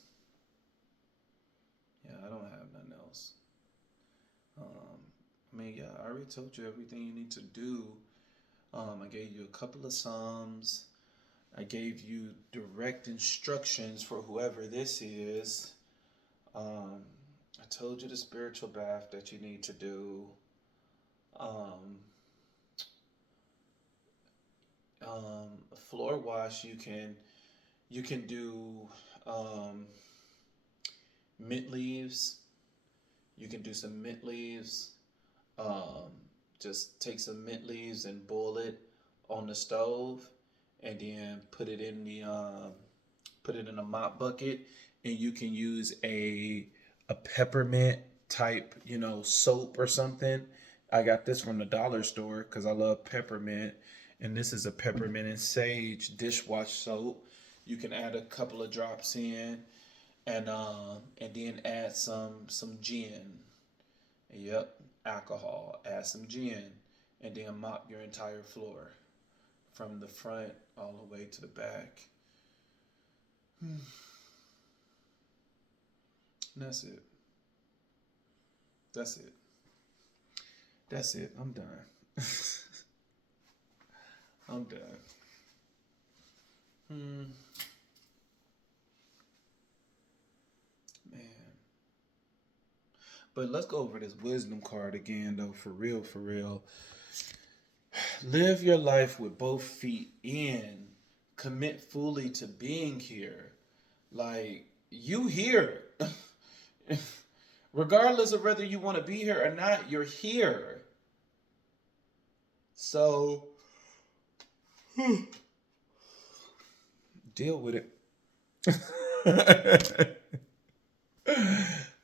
Yeah, I don't have nothing else. Yeah, I already told you everything you need to do. I gave you a couple of Psalms. I gave you direct instructions for whoever this is. Um, I told you the spiritual bath that you need to do. Um, Floor wash you can do um, mint leaves. You can do some mint leaves. Um, just take some mint leaves and boil it on the stove, and then put it in a mop bucket, and you can use a peppermint type soap or something. I got this from the dollar store because I love peppermint, and this is a peppermint and sage dishwash soap. You can add a couple of drops in, and then add some gin. Yep, alcohol. Add some gin, and then mop your entire floor from the front all the way to the back. And that's it. That's it. That's it. I'm done. I'm done. Hmm. Man. But let's go over this wisdom card again, though, for real, for real. Live your life with both feet in. Commit fully to being here. Like, you here. Regardless of whether you want to be here or not, you're here. So, deal with it.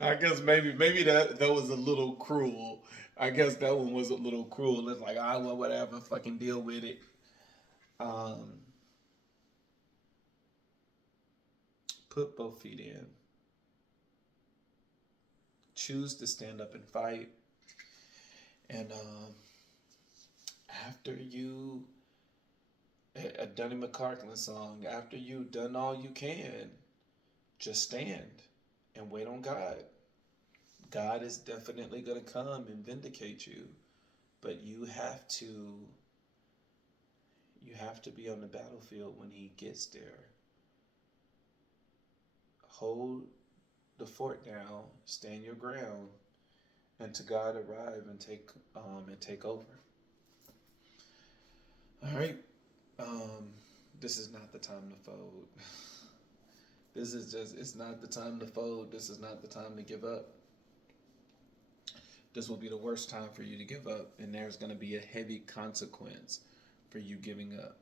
I guess maybe that was a little cruel. I guess that one was a little cruel. It's like, well, whatever, fucking deal with it. Um, put both feet in. Choose to stand up and fight. And after you, a Dunny McCartney song, after you've done all you can, just stand and wait on God. God is definitely going to come and vindicate you, but you have to be on the battlefield when he gets there. Hold the fort down, stand your ground, and to God arrive and take over. All right. This is not the time to fold. It's not the time to fold. This is not the time to give up. This will be the worst time for you to give up, and there's going to be a heavy consequence for you giving up.